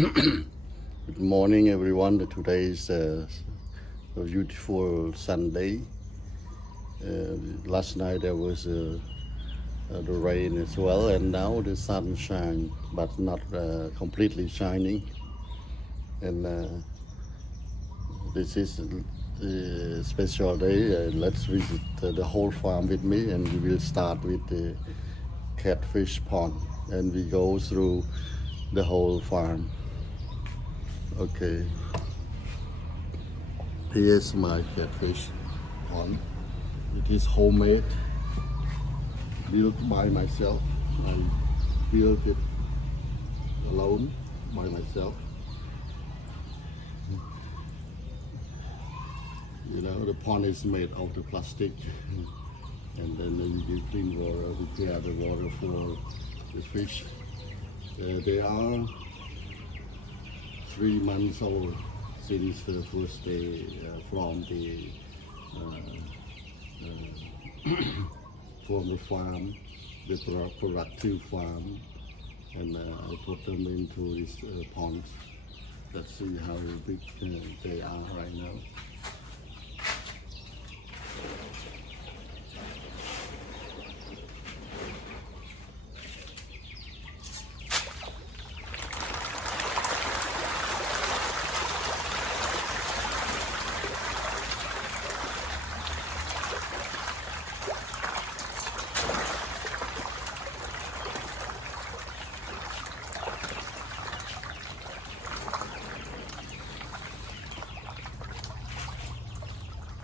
Good morning, everyone. Today is a beautiful Sunday. Last night there was the rain as well, and now the sun shines, but not completely shining. And this is a special day. Let's visit the whole farm with me, and we will start with the catfish pond, and we go through the whole farm. Okay, here's my catfish pond. It is homemade, built by myself. I built it alone by myself. You know, the pond is made out of plastic, and then you clean water, prepare the water for the fish. They are 3 months old since the first day from the farm, the productive farm, and I put them into this pond. Let's see how big they are right now.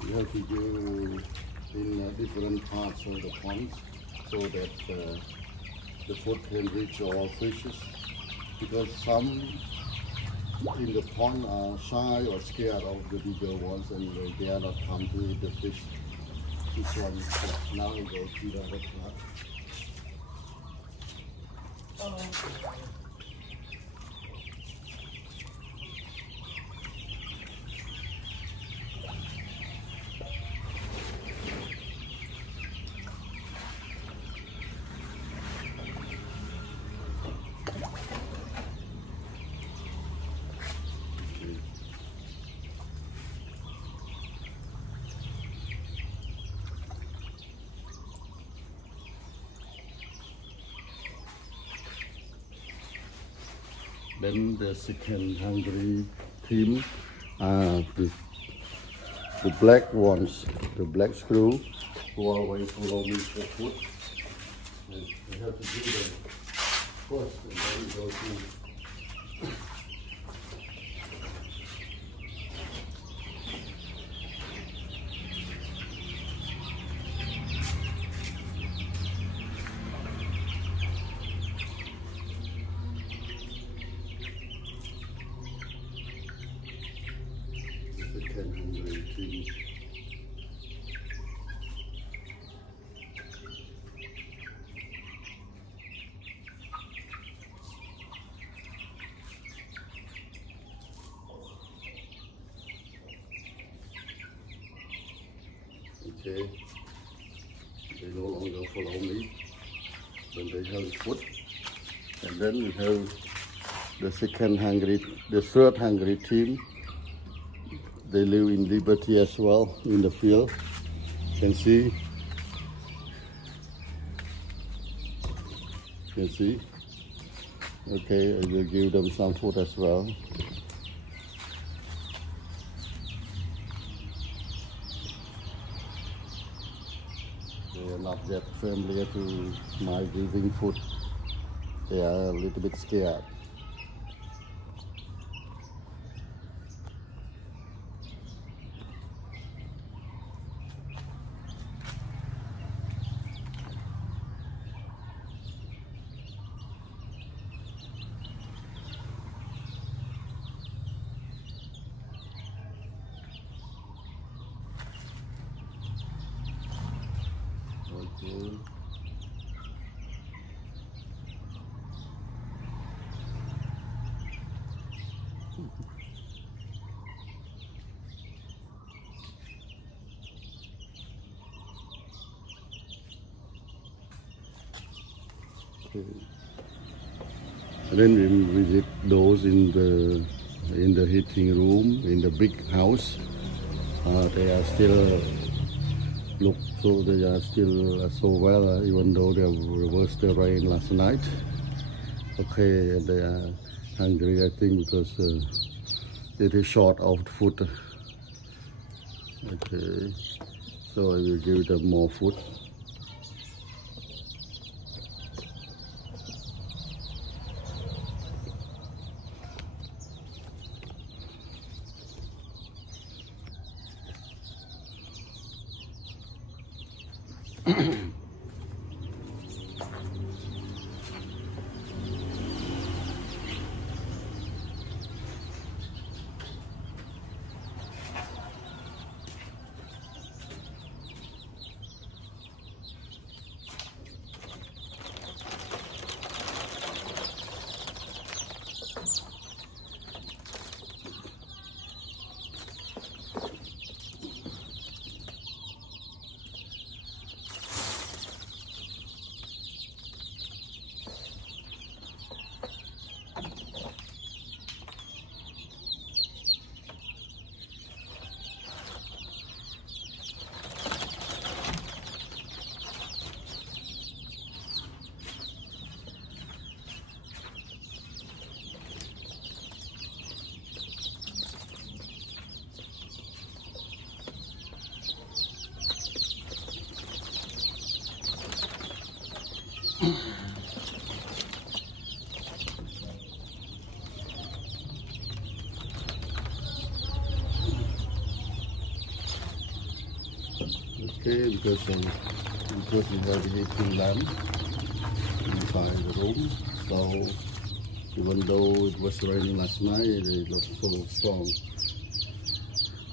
You have to go in different parts of the pond so that the food can reach all fishes, because some in the pond are shy or scared of the bigger ones, and they dare not come to eat the fish. This one now goes to the other part. Then the second hungry team are the black ones, the black screw, who always follow me for food. And we have to do them first, and then we go to the second hungry team. Okay, they no longer follow me when they have food. And then we have the third hungry team. They live in liberty as well in the field. You can see. Okay, I will give them some food as well. They are not yet familiar to my giving food. They are a little bit scared. Okay. Okay. And then we visit those in the heating room in the big house. They are still look so they are still so well even though they reversed the rain last night. Okay, and they are hungry I think because it is short of food. Okay, so I will give them more food. Okay, because we have the heating lamp inside the room, so even though it was raining last night, it looks so strong.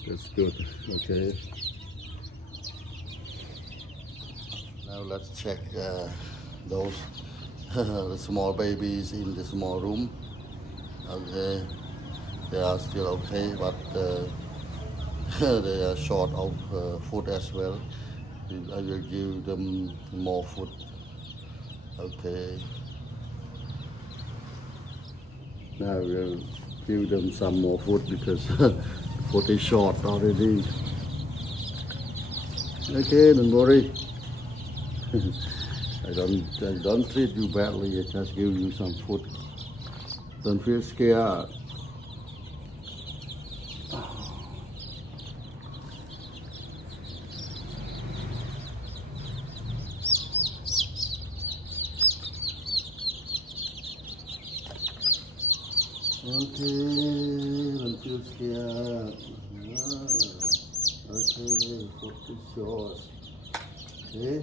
That's good. Okay. Now let's check those the small babies in the small room. Okay, they are still okay, but they are short of food as well. I will give them more food. Okay. Now we'll give them some more food because food is short already. Okay, don't worry. I don't treat you badly. I just give you some food. Don't feel scared. Okay, don't feel scared. Okay, food is yours. Okay.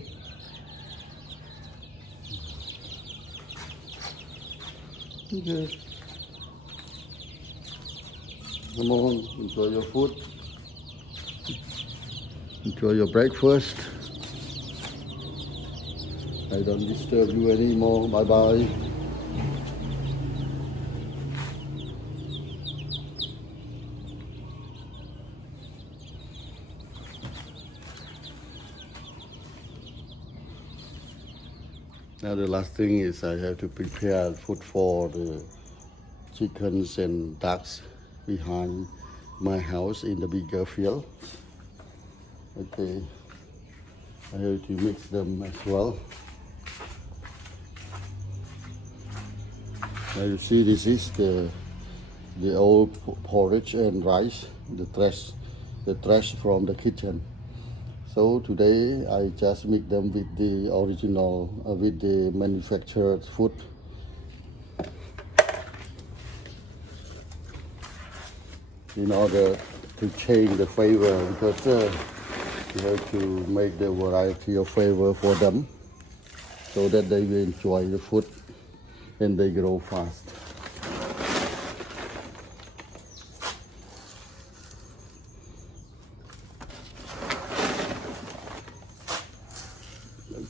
Okay. Come on, enjoy your food. Enjoy your breakfast. I don't disturb you anymore. Bye bye. Now the last thing is I have to prepare food for the chickens and ducks behind my house in the bigger field. Okay, I have to mix them as well. Now you see this is the old porridge and rice, the trash from the kitchen. So today I just mix them with the original, with the manufactured food. In order to change the flavor, because you have to make the variety of flavor for them, so that they will enjoy the food and they grow fast.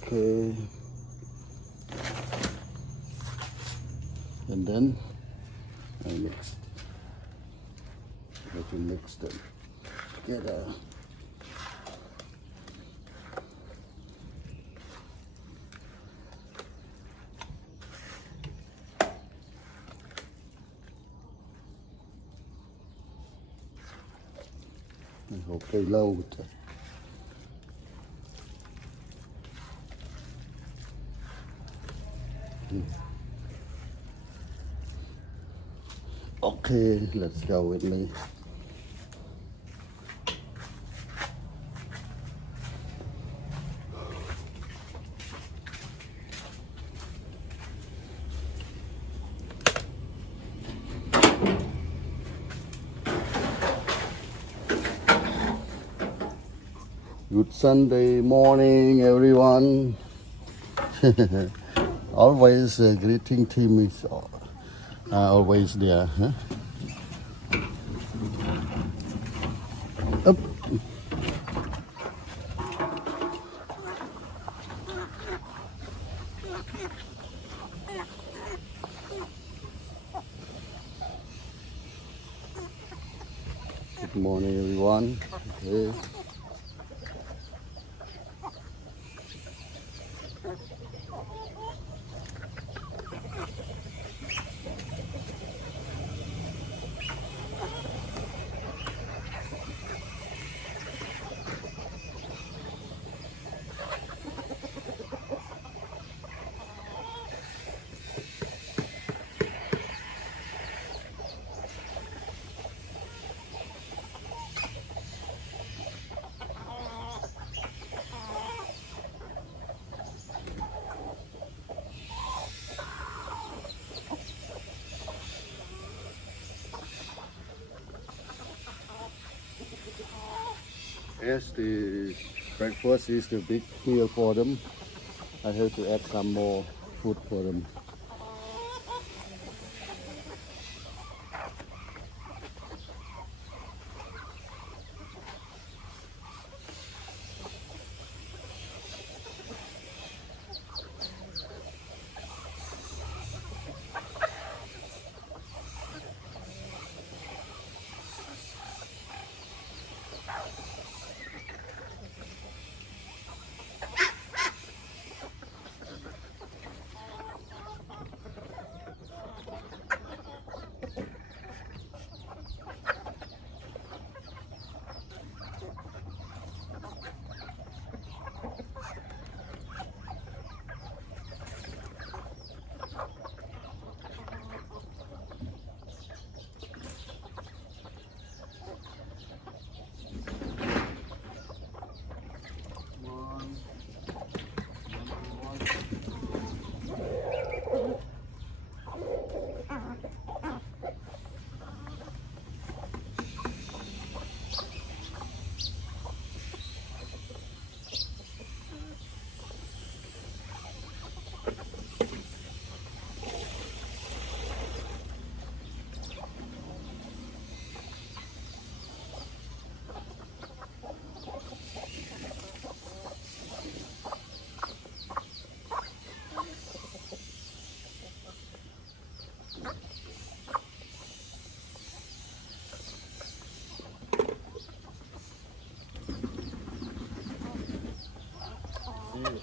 Okay, and then I have to mix them together. Ok lâu rồi. Okay, let's go with me. Good Sunday morning, everyone. Always greeting team is always there. Huh? Up. Good morning, everyone. Okay. Yes, the breakfast is the big meal for them. I have to add some more food for them.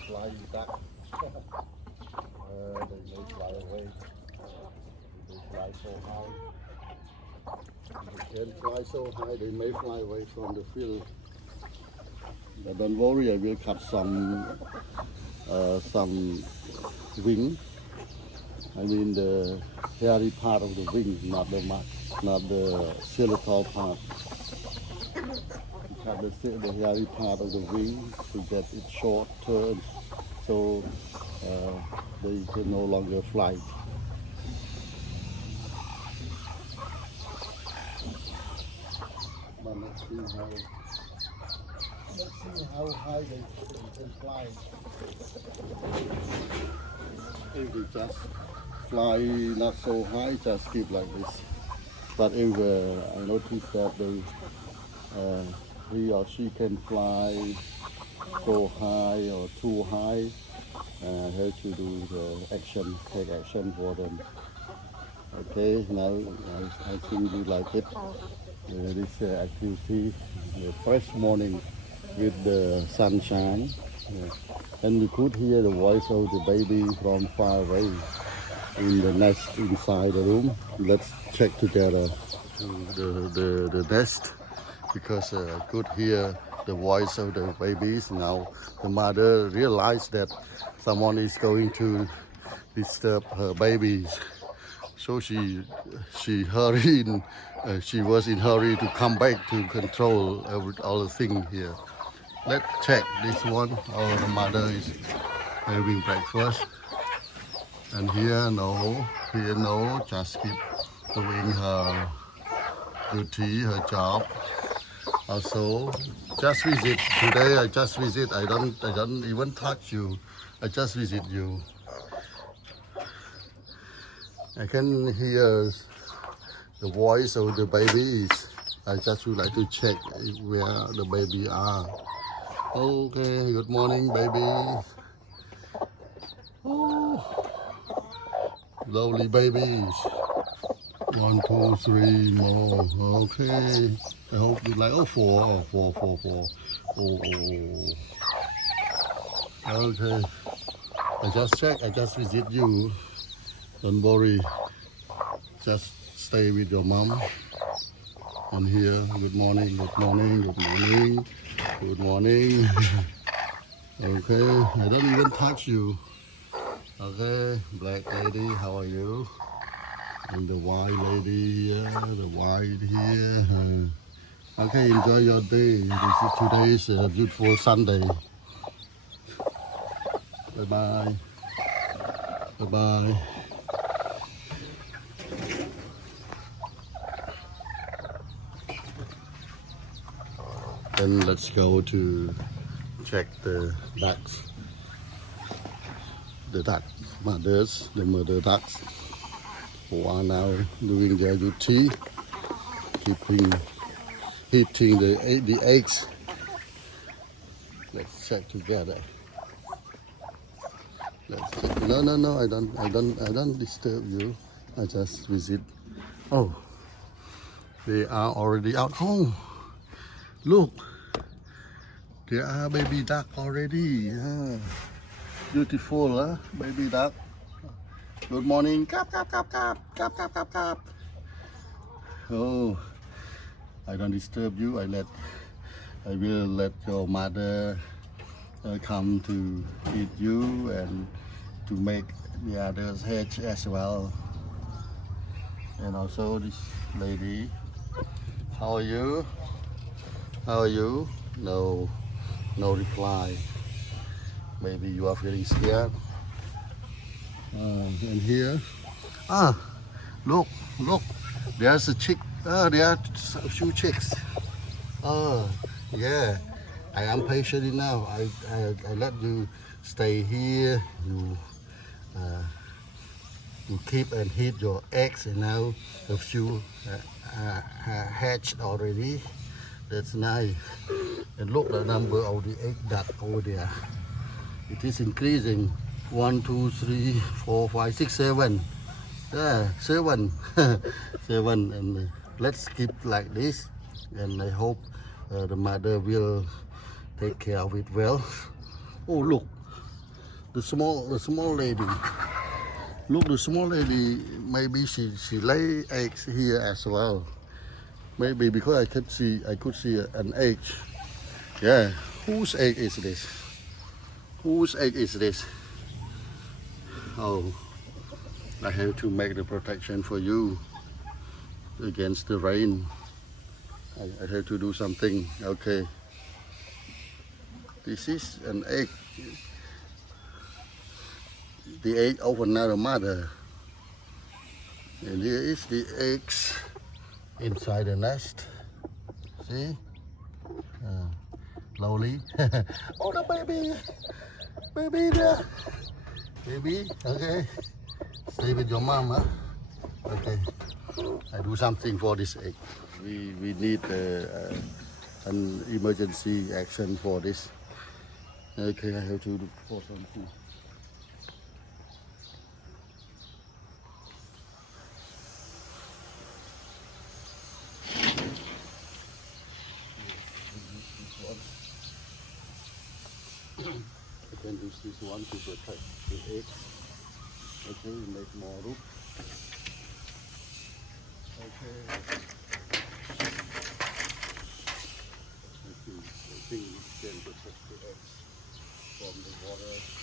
Flying duck. They may fly away. They fly so high. They can fly so high. They may fly away from the field. But don't worry. I will cut some wing. I mean the hairy part of the wing, not the skeletal part. Cut the hairy part of the wing to get it short turn, so they can no longer fly. But let's see how high they can fly. If they just fly not so high, just keep like this. But if I noticed that he or she can fly so high or too high, I have to do the action, take action for them. Okay, now I think you like it. This activity, the fresh morning with the sunshine. And we could hear the voice of the baby from far away in the nest inside the room. Let's check together the nest. because I could hear the voice of the babies. Now the mother realized that someone is going to disturb her babies, so she hurried. She was in hurry to come back to control all the thing here. Let's check this one. Oh, the mother is having breakfast, and here no, just keep doing her duty, her job. Also, just visit today. I just visit. I don't even touch you. I just visit you. I can hear the voice of the babies. I just would like to check where the baby are. Okay, good morning, baby. Oh, lovely babies. 1, 2, 3 more. Okay. I hope you like. Oh, four. Oh. Okay. I just check. I just visit you. Don't worry. Just stay with your mom. And here, good morning. Okay. I don't even touch you. Okay. Black lady, how are you? And the white lady here, Okay, enjoy your day. Today is a beautiful Sunday. Bye-bye. Bye-bye. Then let's go to check the ducks. The duck mothers, the mother ducks, who are now doing their duty, heating the eggs. Let's check together. Let's check. No, I don't disturb you. I just visit. Oh, they are already out home. Look, there are baby duck already. Beautiful, huh? Baby duck. Good morning. Cap. Oh, I don't disturb you. I will let your mother come to eat you and to make the others hatch as well. And also this lady. How are you? No reply. Maybe you are feeling scared. And here, look, there's a chick. There are a few chicks. Yeah, I am patient enough. I let you stay here. You keep and heat your eggs, and now a few hatched already. That's nice. And look the number of the egg duck over there. It is increasing. 1, 2, 3, 4, 5, 6, 7. Yeah, 7. 7. And let's keep like this. And I hope the mother will take care of it well. Oh, look, the small lady. Look, the small lady. Maybe she lay eggs here as well. Maybe because I could see an egg. Yeah. Whose egg is this? Oh, I have to make the protection for you against the rain. I have to do something. Okay. This is an egg. The egg of another mother. And here is the eggs inside the nest. See? Slowly. Oh, the baby. Baby there. Baby, okay. Stay with your mom, huh? Okay. I do something for this egg. We need an emergency action for this. Okay, I have to do for something. I can use this one to protect the egg. Okay, make more room. Okay. water.